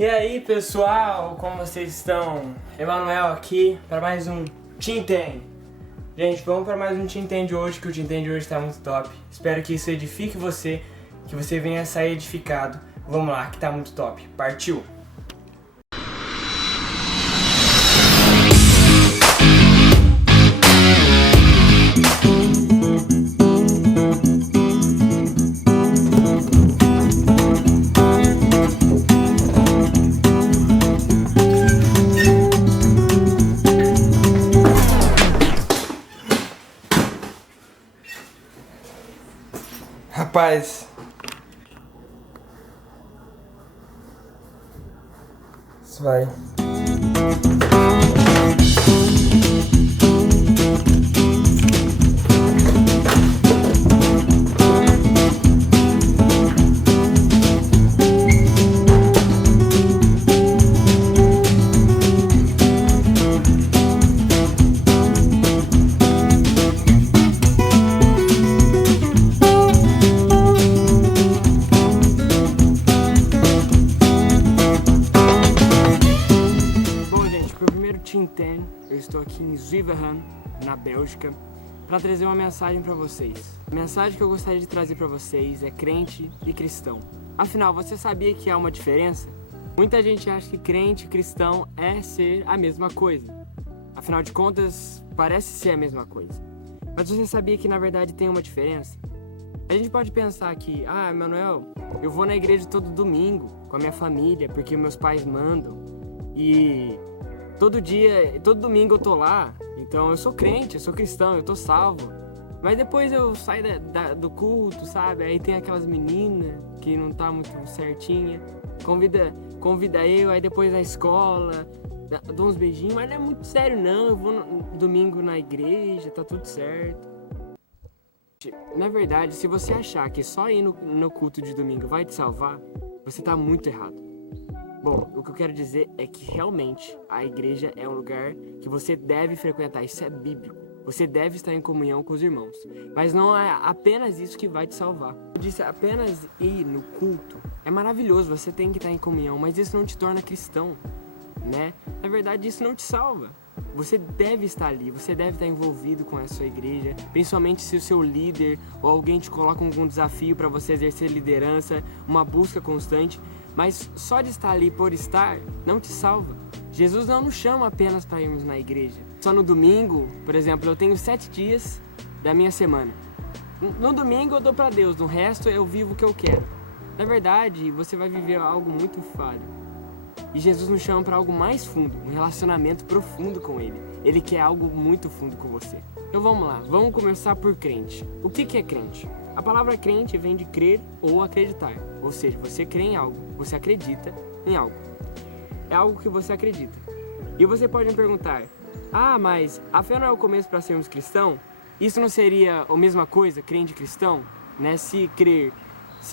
E aí pessoal, como vocês estão? Emanuel aqui para mais um Tinten. Gente, vamos para mais um Tinten de hoje, que o Tinten de hoje está muito top. Espero que isso edifique você, que você venha sair edificado. Vamos lá, que tá muito top. Partiu! Rapaz, isso vai. Tinten, eu estou aqui em Zwevegem, na Bélgica, para trazer uma mensagem para vocês. A mensagem que eu gostaria de trazer para vocês é crente e cristão. Afinal, você sabia que há uma diferença? Muita gente acha que crente e cristão é ser a mesma coisa. Afinal de contas, parece ser a mesma coisa. Mas você sabia que na verdade tem uma diferença? A gente pode pensar que, Emanuel, eu vou na igreja todo domingo com a minha família, porque meus pais mandam, e todo domingo eu tô lá, então eu sou crente, eu sou cristão, eu tô salvo. Mas depois eu saio do culto, sabe? Aí tem aquelas meninas que não tá muito certinha, convida eu, aí depois na escola, dou uns beijinhos, mas não é muito sério não, eu vou no domingo na igreja, tá tudo certo. Na verdade, se você achar que só ir no culto de domingo vai te salvar, você tá muito errado. Bom, o que eu quero dizer é que realmente a igreja é um lugar que você deve frequentar, isso é bíblico. Você deve estar em comunhão com os irmãos, mas não é apenas isso que vai te salvar. Eu disse apenas ir no culto, é maravilhoso, você tem que estar em comunhão, mas isso não te torna cristão, né? Na verdade, isso não te salva. Você deve estar ali, você deve estar envolvido com a sua igreja, principalmente se o seu líder ou alguém te coloca um desafio para você exercer liderança, uma busca constante. Mas só de estar ali por estar não te salva. Jesus não nos chama apenas para irmos na igreja. Só no domingo, por exemplo, eu tenho 7 dias da minha semana. No domingo eu dou para Deus, no resto eu vivo o que eu quero. Na verdade, você vai viver algo muito falho. E Jesus nos chama para algo mais fundo, um relacionamento profundo com Ele. Ele quer algo muito fundo com você. Então vamos lá, vamos começar por crente. O que é crente? A palavra crente vem de crer ou acreditar. Ou seja, você crê em algo, você acredita em algo. É algo que você acredita. E você pode me perguntar, mas a fé não é o começo para sermos cristãos? Isso não seria a mesma coisa, crente e cristão? Né? Se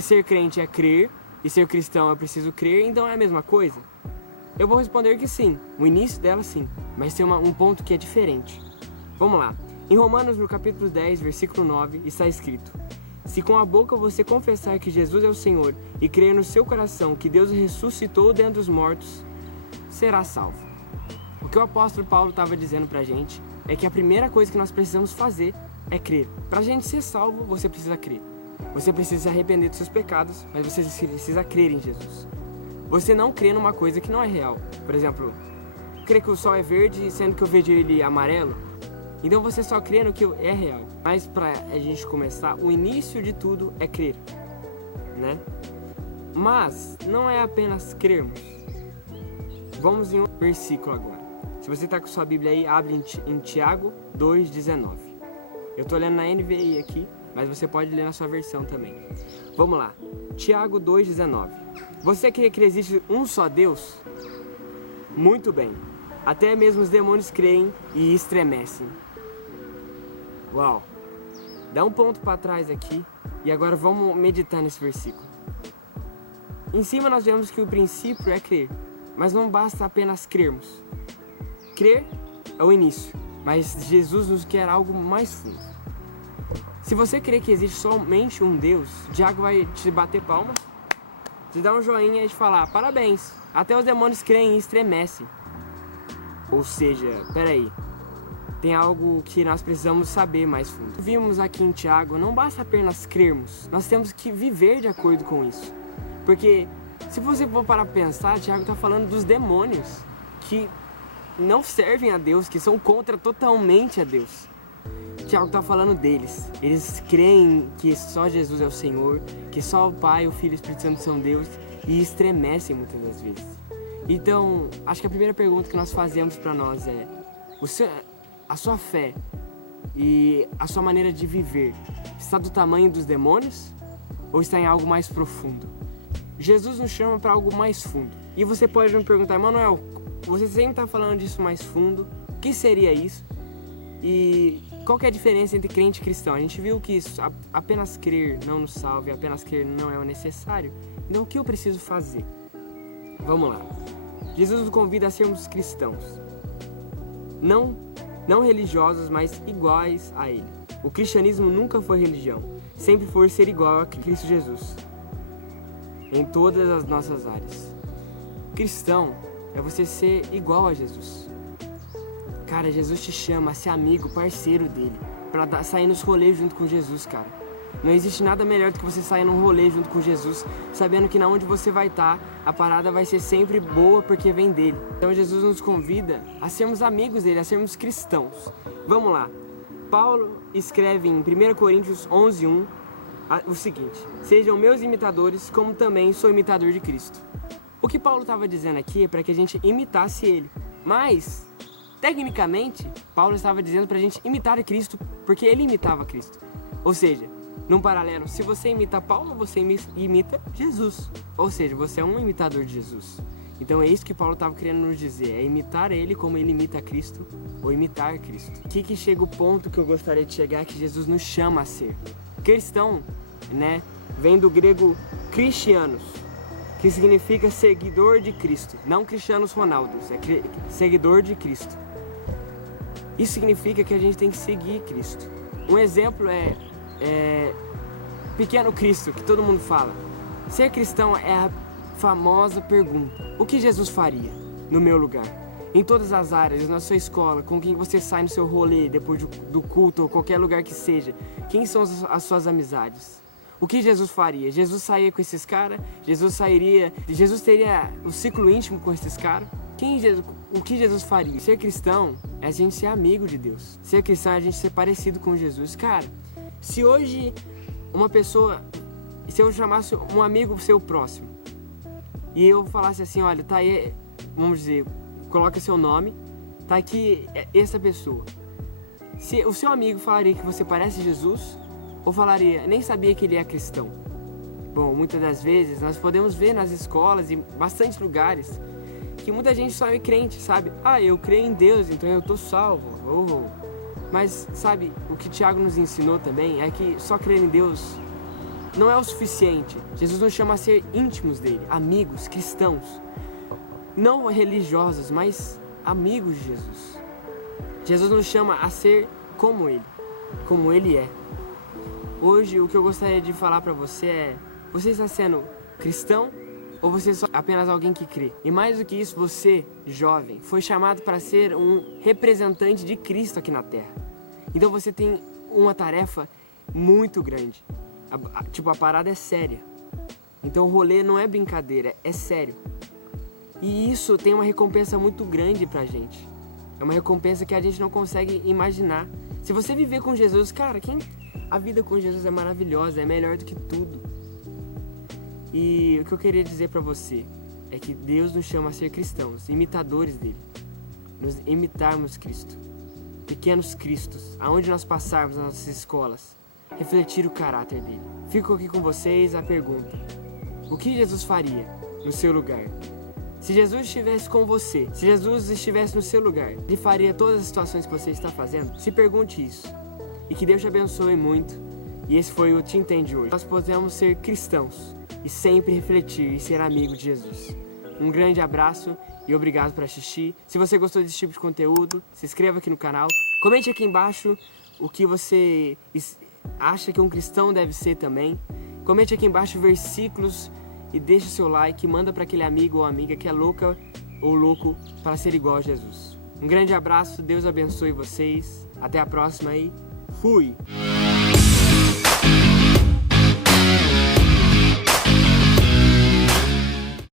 ser crente é crer e ser cristão eu preciso crer, então é a mesma coisa? Eu vou responder que sim, o início dela sim, mas tem um ponto que é diferente. Vamos lá. Em Romanos, no capítulo 10, versículo 9, está escrito: se com a boca você confessar que Jesus é o Senhor e crer no seu coração que Deus o ressuscitou dentre os mortos, será salvo. O que o apóstolo Paulo estava dizendo pra gente é que a primeira coisa que nós precisamos fazer é crer. Pra gente ser salvo, você precisa crer. Você precisa se arrepender dos seus pecados, mas você precisa crer em Jesus. Você não crê numa coisa que não é real. Por exemplo, crê que o sol é verde sendo que eu vejo ele amarelo. Então você só crê no que é real. Mas para a gente começar, o início de tudo é crer, né? Mas não é apenas crermos. Vamos em um versículo agora. Se você está com sua Bíblia aí, abre em Tiago 2,19. Eu estou lendo na NVI aqui, mas você pode ler na sua versão também. Vamos lá. Tiago 2,19. Você crê que existe um só Deus? Muito bem. Até mesmo os demônios creem e estremecem. Uau! Dá um ponto para trás aqui e agora vamos meditar nesse versículo. Em cima nós vemos que o princípio é crer, mas não basta apenas crermos. Crer é o início, mas Jesus nos quer algo mais fundo. Se você crê que existe somente um Deus, o Tiago vai te bater palma de dar um joinha e de falar parabéns, até os demônios creem e estremecem. Ou seja, peraí, tem algo que nós precisamos saber mais fundo. Vimos aqui em Tiago, não basta apenas crermos, nós temos que viver de acordo com isso. Porque se você for parar para pensar, Tiago está falando dos demônios que não servem a Deus, que são contra totalmente a Deus. Tiago está falando deles. Eles creem que só Jesus é o Senhor, que só o Pai, o Filho e o Espírito Santo são Deus e estremecem muitas das vezes. Então, acho que a primeira pergunta que nós fazemos para nós é: a sua fé e a sua maneira de viver está do tamanho dos demônios ou está em algo mais profundo? Jesus nos chama para algo mais fundo. E você pode me perguntar: Manuel, você sempre está falando disso mais fundo, o que seria isso? E qual que é a diferença entre crente e cristão? A gente viu que isso, apenas crer não nos salva, apenas crer não é o necessário. Então o que eu preciso fazer? Vamos lá. Jesus nos convida a sermos cristãos. Não religiosos, mas iguais a Ele. O cristianismo nunca foi religião, sempre foi ser igual a Cristo Jesus. Em todas as nossas áreas. Cristão é você ser igual a Jesus. Cara, Jesus te chama a ser amigo, parceiro dele, pra sair nos rolês junto com Jesus, cara. Não existe nada melhor do que você sair num rolê junto com Jesus, sabendo que na onde você vai estar, a parada vai ser sempre boa porque vem dele. Então Jesus nos convida a sermos amigos dele, a sermos cristãos. Vamos lá. Paulo escreve em 1 Coríntios 11:1 o seguinte: sejam meus imitadores, como também sou imitador de Cristo. O que Paulo estava dizendo aqui é para que a gente imitasse ele. Mas, tecnicamente, Paulo estava dizendo para a gente imitar a Cristo, porque ele imitava Cristo. Ou seja, num paralelo, se você imita Paulo, você imita Jesus. Ou seja, você é um imitador de Jesus. Então é isso que Paulo estava querendo nos dizer, é imitar ele como ele imita Cristo, ou imitar Cristo. Aqui que chega o ponto que eu gostaria de chegar, que Jesus nos chama a ser. Cristão, né, vem do grego Christianos, que significa seguidor de Cristo. Não Cristianos Ronaldos, é seguidor de Cristo. Isso significa que a gente tem que seguir Cristo. Um exemplo é Pequeno Cristo, que todo mundo fala. Ser cristão é a famosa pergunta: o que Jesus faria no meu lugar? Em todas as áreas, na sua escola, com quem você sai no seu rolê depois do culto ou qualquer lugar que seja, quem são as suas amizades? O que Jesus faria? Jesus sairia com esses caras? Jesus teria o ciclo íntimo com esses caras? O que Jesus faria? Ser cristão é a gente ser amigo de Deus. Ser cristão é a gente ser parecido com Jesus. Cara, se hoje se eu chamasse um amigo seu próximo e eu falasse assim: olha, tá aí, vamos dizer, coloca seu nome, tá aqui essa pessoa. Se o seu amigo falaria que você parece Jesus, ou falaria, nem sabia que ele é cristão? Bom, muitas das vezes nós podemos ver nas escolas e em bastantes lugares que muita gente só é crente, sabe? Ah, eu creio em Deus, então eu tô salvo. Mas, sabe, o que Tiago nos ensinou também é que só crer em Deus não é o suficiente. Jesus nos chama a ser íntimos dele, amigos, cristãos. Não religiosos, mas amigos de Jesus. Jesus nos chama a ser como ele é. Hoje, o que eu gostaria de falar pra você é: você está sendo cristão ou você é só apenas alguém que crê? E mais do que isso, você, jovem, foi chamado para ser um representante de Cristo aqui na Terra. Então você tem uma tarefa muito grande. A parada é séria. Então o rolê não é brincadeira, é sério. E isso tem uma recompensa muito grande pra gente. É uma recompensa que a gente não consegue imaginar. Se você viver com Jesus, cara, a vida com Jesus é maravilhosa, é melhor do que tudo. E o que eu queria dizer pra você é que Deus nos chama a ser cristãos, imitadores dele. Nos imitarmos Cristo. Pequenos Cristos, aonde nós passarmos nas nossas escolas, refletir o caráter dele. Fico aqui com vocês a pergunta: o que Jesus faria no seu lugar? Se Jesus estivesse com você, se Jesus estivesse no seu lugar, ele faria todas as situações que você está fazendo? Se pergunte isso. E que Deus te abençoe muito. E esse foi o Te Entende hoje. Nós podemos ser cristãos e sempre refletir e ser amigo de Jesus. Um grande abraço e obrigado por assistir. Se você gostou desse tipo de conteúdo, se inscreva aqui no canal. Comente aqui embaixo o que você acha que um cristão deve ser também. Comente aqui embaixo versículos e deixa o seu like e manda para aquele amigo ou amiga que é louca ou louco para ser igual a Jesus. Um grande abraço, Deus abençoe vocês. Até a próxima e fui!